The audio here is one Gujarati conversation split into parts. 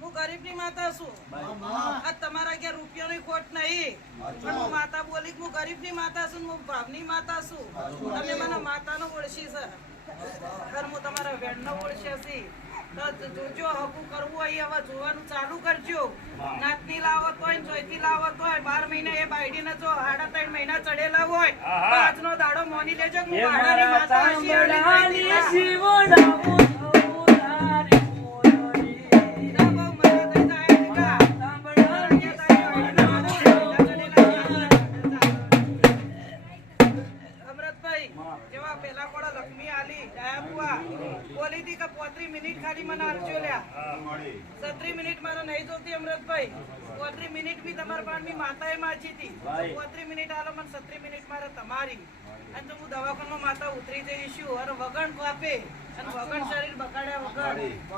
હું ગરીબની માતા છું. આ તમારા ઘેર રૂપિયાની ખોટ નહીં. પણ હું માતા બોલી હું ગરીબની માતા છું હું ભાવની માતા છું. તમે મને માતાનો ઓળખી છે સર હું તમારા વેણનો ઓળખ્યા છી તો જોજો હકું કરવું હોય હવે જોવાનું ચાલુ કરજો. નાતની લાવત હોય ને જોઈતી લાવત હોય બાર મહિના એ બાયડીને જો ત્રણ મહિના ચડેલા હોય આજનો દાડો મોની લેજો હું હાડાની માતા અમરતભાઈ જેવા પેલા કોડા લક્ષ્મી આલી ડાયા બોલી હતી કે પોત્રી મિનિટ ખાલી મને આલજો લ્યા. સત્રી મિનિટ મારે નહીં જોતી અમરતભાઈ પોત્રી મિનિટ બી તમારા બી માતાએ માજી હતી. પોત્રી મિનિટ આલો મને સત્રી મિનિટ મારે તમારી. અને તો હું દવાખાનામાં માતા ઉતરી જઈશું. અને વગણ કાપે અને વગણ શરીર બગાડ્યા વગર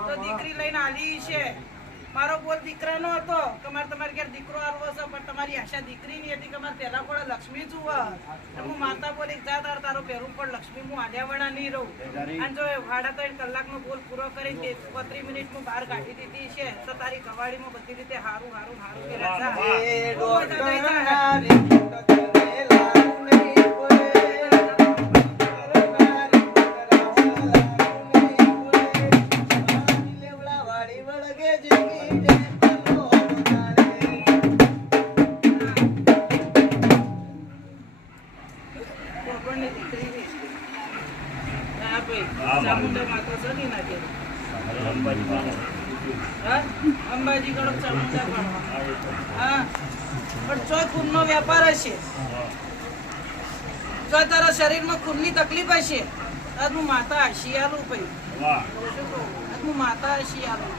તો દીકરી લઈને આલી છે. મારો બોલ દીકરાનો હતો કે મારે તમારે ઘેર દીકરો આવવો છે પણ તમારી આશા દીકરીની હતી કે મારે પહેલા પણ લક્ષ્મી જુઓ હું માતા બોલી જા તાર તારો પહેરું પણ લક્ષ્મી હું આલ્યાવાળા નહીં રહું. અને જો સાડા ત્રણ કલાકનો બોલ પૂરો કરી તે પત્રી મિનિટ હું બહાર કાઢી દીધી છે તો તારી કવાડીમાં બધી રીતે હારું હારું હારું કે જા. અંબાજી ગળો ચામુંડા પણ. હા. પણ ચોય ખૂનનો વેપાર હશે જો તારા શરીરમાં ખૂનની તકલીફ હશે આજ હું માતા હશી આલું ભાઈ આજનું માતા હશી આલું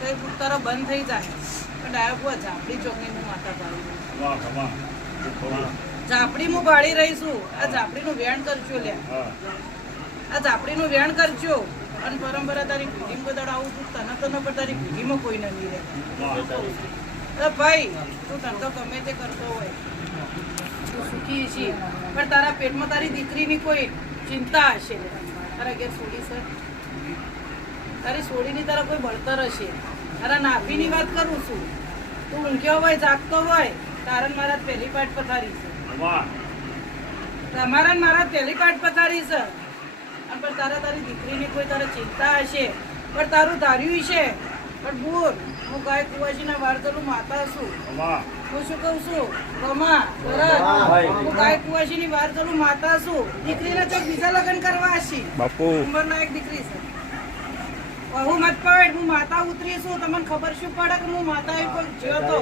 તો દુઃખ બંધ થઈ જાય. પણ ડાયો બુઆ ઝાપડી ચોકની હું માતા પાડું ઝાપડી હું પાડી રહી છું. આ ઝાપડીનું વેણ કરજો લે આ ઝાપડીનું વેણ કરજો. અને પરંપરા તારી પેઢીમાં બધા આવું છું તને તને પણ તારી પેઢીમાં કોઈ નથી રહે ભાઈ તું ધંધો ગમે તે કરતો હોય. તું સુખી છીએ પણ તારા પેટમાં તારી દીકરીની કોઈ ચિંતા હશે? તારા ઘેર સોડી છે? તારી સોડીની તારા કોઈ બળતર હશે? તારા નાભીની વાત કરું છું. તું ઊંઘ્યો હોય જાગતો હોય તારણ મારા પહેલી પાઠ પથારી છે. તમારા ને મારા પહેલી પાઠ પથારી છે. અને પણ તારા તારી દીકરીની કોઈ તારે ચિંતા હશે? પણ તારું ધાર્યું છે. પણ બોલ હું ગાય કુવાસીના વાર્તલું માતા છું. હું શું કહું છું? રમા ભરત હું ગાય કુવાસીની વાર્તલું માતા છું. દીકરીને ચોક બીજા લગ્ન કરવા હશે. બાપુ. ઉંમરના એક દીકરી છે. હું મત પડ હું માતા ઉતરી છું તમને ખબર શું પડે કે હું માતા કોઈ જ્યો તો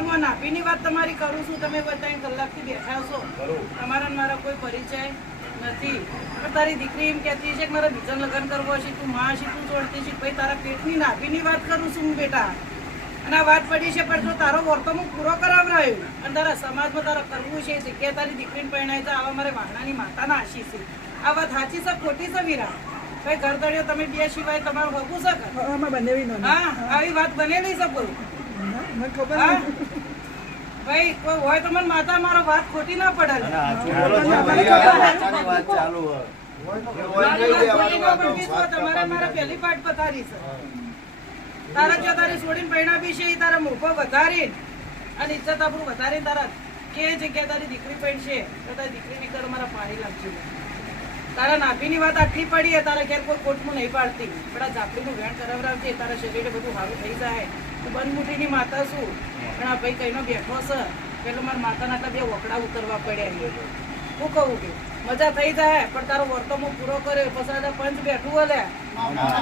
હું નાભીની વાત તમારી કરું છું તમે બધા કલાકથી બેઠા છો. તમારા મારા કોઈ પરિચય નથી. પણ તારી દીકરી એમ કહેતી છે કે મારે બીજા લગ્ન કરવો છે તું માં છે તું જોડતી છે ભાઈ તારા પેટની નાભીની વાત કરું છું હું બેટા. અને આ વાત પડી છે પણ જો તારો વર્તો હું પૂરો કરાવરાયો અને તારા સમાજમાં તારા કરવું છે જગ્યાએ તારી દીકરીને પરણાય છે આવા મારે વાહણાની માતાના આશી છે આ વાત સાચી છે ખોટી છે વીરા ભાઈ ઘર તળિયો તમે બે સિવાય તમારું હગું છે કે? હા આવી વાત બનેલી છે કોઈ ખબર ભાઈ કોઈ હોય તો મને માતા મારો વાત ખોટી ના પડે. તમારે મારા પહેલી પાઠ પથારી છે. તારા જો તારી છોડીને પૈણા બી છે તારા મોભો વધારી અને ઇજ્જત આપણું વધારી તારા કે જગ્યાએ તારી દીકરી પૈણશે તો તારી દીકરીની કર મારા પાણી લાગશે તારા નાભીની વાત આટલી પડી, તારા ઘેર કોઈ કોટમાં નહીં પાડતી. પણ આ ઝાપડીનું વેણ કરાવરાવજે તારા શરીરે બધું સારું થઈ જાય. હું બનમુઠીની માતા છું. પણ આ ભાઈ કઈનો બેઠો છે, પેલો મારા માતાના આટલા બે વકડા ઉતરવા પડ્યા હું કહું કે, મજા થઈ જાય, પણ તારો વર્તો હું પૂરો કર્યો. પછી પંચ બેઠું હલે.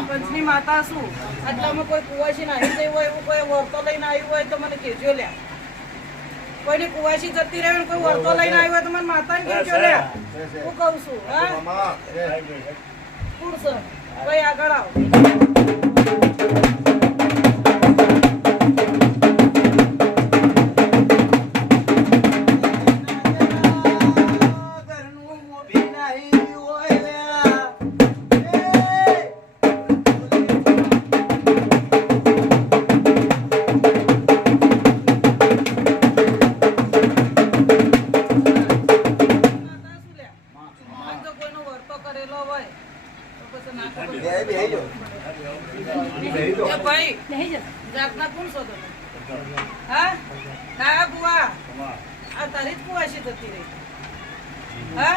પંચની માતા છું. આટલામાં કોઈ કુવાસી નાહી જઈ હોય, એવું કોઈ વર્તો લઈને આવ્યું હોય તો મને કહેજો લ્યા. કોઈને કુવાસી જતી રહે ને કોઈ વર્તો લઈને આવ્યું હોય તો મને માતાને કહેજો લ્યા હું કહું છું હા કોણ છે ભાઈ આગળ આવ ના. એ જાતના કોણ છો તમે. હા? હા બુવા આ તારી જ કુવાસી જતી રહી. હા?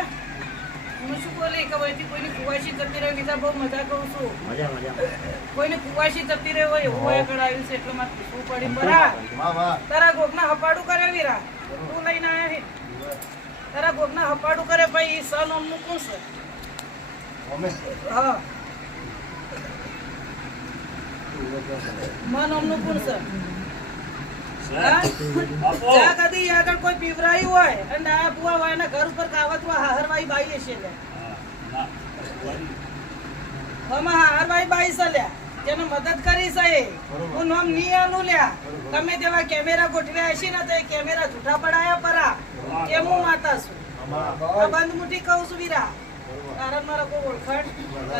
હું શું બોલી? કે વહીથી કોઈની કુવાસી જતી રહી બીજા બહુ મજા કહું છું. મજા મજા. જતી રહી હોય એવું હોય આગળ આવ્યું છે એટલે મારે પૂછવું પડી. બરા વાહ વાહ. તારા ગોગના હપાડું કરે વીરા? તું લઈને આવ્યા હે? તારા ગોગના હપાડું કરે ભાઈ સન અમનું કોણ છે? હા. મન અમનું કોણ છે. જ્યાં કદી આગળ કોઈ પીવરાયું હોય અને આ બુઆ હોય ને ઘર ઉપર કાવતમાં હાહરવાઈ બાઈ હશે લે આમાં હાહરવાઈ બાઈ છે લ્યા. જેને મદદ કરી છે હું નામની લ્યા. તમે તેવા કેમેરા ગોઠવ્યા હશે ને તો એ કેમેરા જૂઠા પડાયા પરા. કે હું માતા છું. આ બંધ મુઠી કહું છું વીરા. કારણ મારા કોઈ ઓળખાણ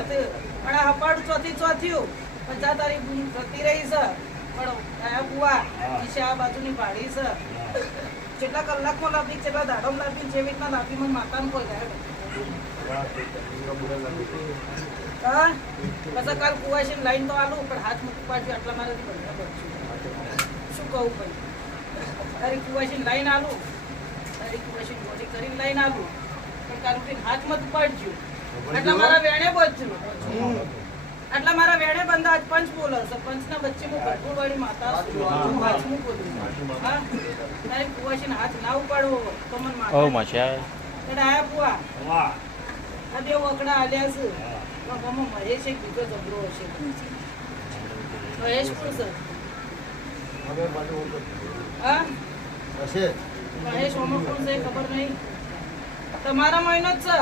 નથી. પણ આ હપાડું ચોથી ચોથ્યું. પણ જા તારી રહી છે. પણ આ બુઆ ઈશે આ બાજુની ભાડી છે. જેટલા કલાકમાં લાભી જેટલા દાડોમાં લાભી જેવી રીતના લાભી મને માતાને કોઈ હા? પછી કાલ કુવાશી લાઈન તો આલું પણ હાથ મૂકી પાડજો આટલા મારાથી શું કહું ભાઈ? તારી કુવાશી લાઈન આલું? તારી કુવાશી મોટી કરીને લાઈન આલું? પણ કાલ હાથમાં હાથ મત પાડજો આટલા મારા વેણે બચજો આટલા મારા વેણે બંધા આજ પંચ બોલો છે. પંચના વચ્ચે હું ભરપૂર વાળી માતા છું. હું પાંચમું બોલું હા? તારી કુવાશીને હાથ ના ઉપાડવો તો મને ઓ માશા એટલે આયા બુઆ આ બે વકડા આલ્યા છે. તો ગમો મહેશ એક બીજો જબરો હશે. મહેશ કોણ છે. હવે બાજુ હા? હશે. મહેશ ઓમો કોણ છે ખબર નહીં? તમારા મહિનો જ છે.